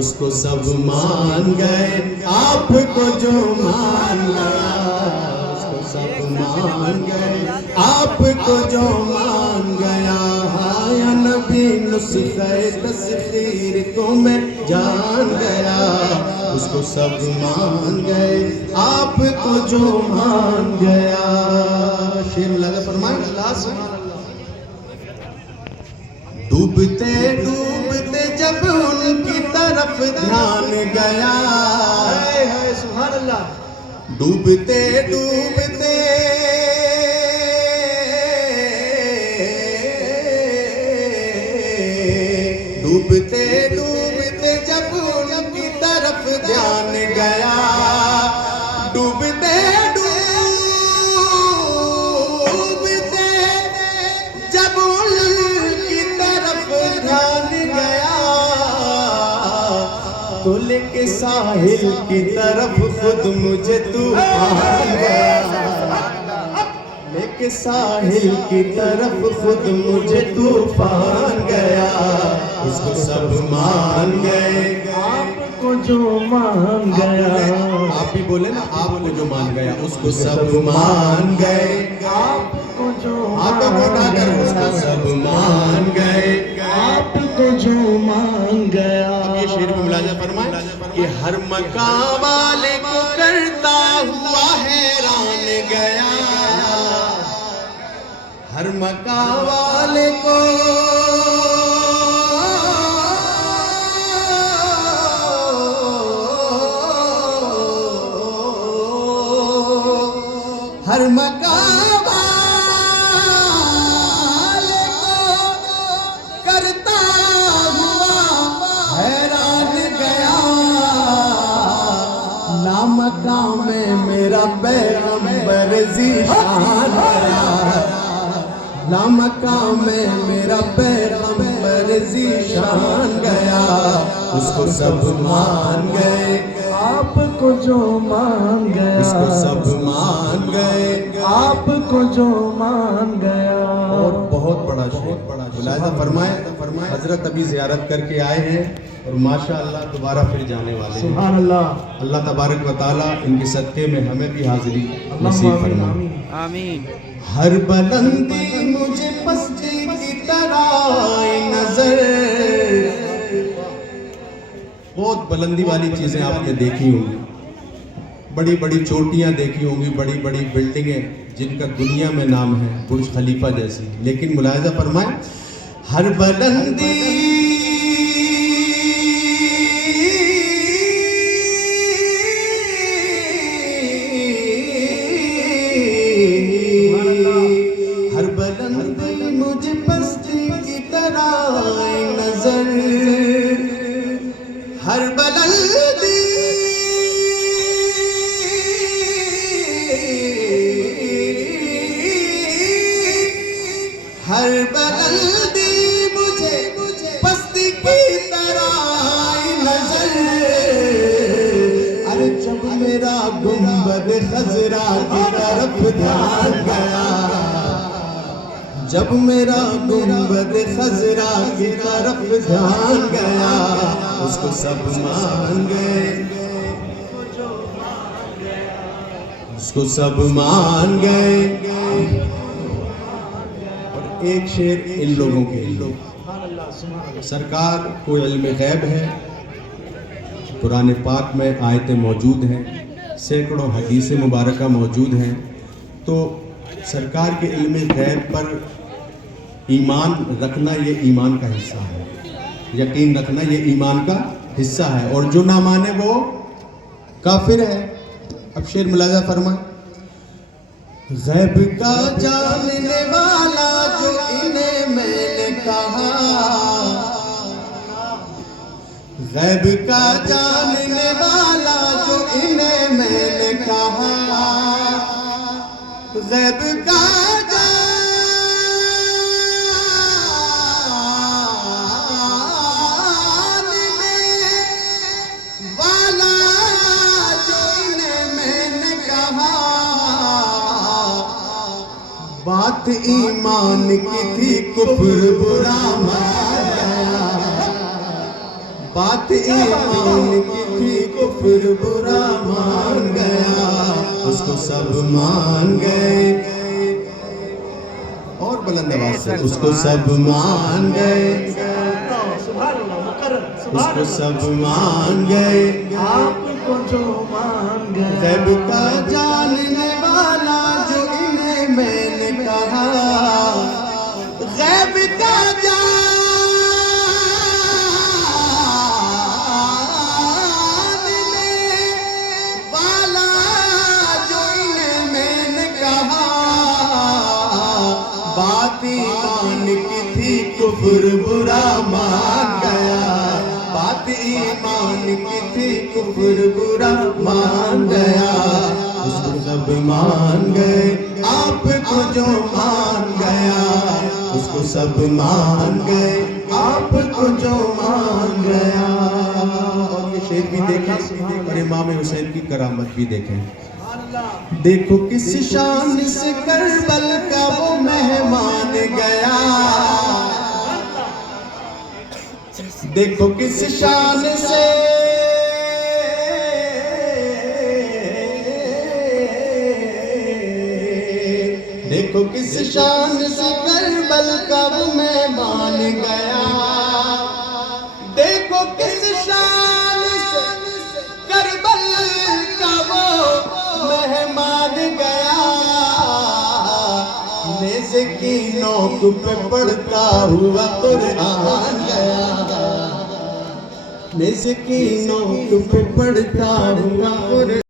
اس کو سب مان گئے، آپ کو جو مان گیا اس کو سب مان گئے، آپ کو جو مان گیا، یا نبی نسخہ تصویر کو میں جان گیا، اس کو سب مان گئے، آپ کو جو مان گیا۔ شیر لگا فرمائیں اللہ سبحان اللہ۔ ڈوبتے ڈوبتے جب ان کی طرف دھیان گیا، سبحان اللہ۔ ڈوبتے ڈوبتے ڈوبتے ڈوبتے جب ان کی طرف دھیان گیا، ڈوبتے ڈوبتے جب ان کی طرف دھیان گیا، تو لے کے ساحل کی طرف خود مجھے طوفان گیا، لے کے ساحل کی طرف خود مجھے طوفان گیا، اس کو سب مان گئے، آپ کو جو مان گیا، آپ بھی بولے نا آپ کو جو مان گیا، اس کو سب مان گئے، آپ کو جو ہاتھوں کو اٹھا کر اس کو سب مان گئے، آپ کو جو مان گیا۔ اب یہ شعر بھی ملاحظہ فرمائیں کہ ہر مقام والے کو کرتا ہوا حیران گیا، ہر مقام والے کو ہر مقام والے کو کرتا ہوا حیران گیا، لامقام میں میرا پیغمبر ذیشان گیا، لامقام میں میرا پیغمبر ذیشان گیا، اس کو سب مان گئے، آپ کو جو مان گیا، اس کو سب مان گئے، آپ کو جو مان گیا۔ اور بہت بڑا شعر ملاحظہ فرمائیں، حضرت ابھی زیارت کر کے آئے ہیں اور ماشاءاللہ دوبارہ پھر جانے والے ہیں، سبحان اللہ۔ اللہ تبارک و تعالیٰ ان کے صدقے میں ہمیں بھی حاضری نصیب فرمائے۔ آمین۔ ہر بلندی مجھے پستی کی طرح آئی نظر، بہت بلندی والی چیزیں آپ نے دیکھی ہوں گی، بڑی بڑی چوٹیاں دیکھی ہوں گی، بڑی بڑی بلڈنگیں جن کا دنیا میں نام ہے، برج خلیفہ جیسی، لیکن ملاحظہ فرمائیں ہر بلندی ہر بلندی مجھے پستی کی طرح آئی نظر، ہر بلندی ہر بلندی مجھے پستی کی طرح آئی نظر، ارے جب میرا گنبد خضرا کی طرف دھیان گیا، جب میرا گنبد خضرا کی طرف دھیان گیا، اس کو سب مان گئے، اس کو سب مان گئے۔ اور ایک شعر ان لوگوں کے لیے، سرکار کو علم غیب ہے، قرآن پاک میں آیتیں موجود ہیں، سینکڑوں حدیث مبارکہ موجود ہیں، تو سرکار کے علم غیب پر ایمان رکھنا یہ ایمان کا حصہ ہے، یقین رکھنا یہ ایمان کا حصہ ہے، اور جو نہ مانے وہ کافر ہے۔ اب شعر ملاحظہ فرمائیں، غیب کا جاننے والا جو انہیں میں نے کہا، غیب کا جاننے والا جو انہیں میں نے کہا، غیب کا بات ایمان کی تھی کفر برا مان گیا، بات ایمان کی تھی کفر برا مان گیا اس کو سب مان گئے اور بلند آواز سے اس کو سب مان گئے اس کو سب مان گئے آپ کو جو مان گیا غیب کا جاننے والا جو انہیں میں نے کہا غیب کا جاننے والا جو انہیں میں نے کہا بات ایمان کی تھی کفر برا مان گیا بات ایمان کی تھی کفر برا مان گیا اس کو سب مان گئے آپ کو جو مان گیا اس کو سب مان گئے آپ کو جو مان گیا اور یہ شعر بھی دیکھیں اور امام حسین کی کرامت بھی دیکھیں دیکھو کس شان سے کربل کا وہ مہمان گیا دیکھو کس شان سے دیکھو کس شان سے کربل کا وہ مہمان گیا دیکھو کس شان سے کربل کا وہ مہمان گیا نیزے کی نوک پہ پڑتا ہوا قرآن گیا نیزے کی نوک پہ پڑتا ہوا قرآن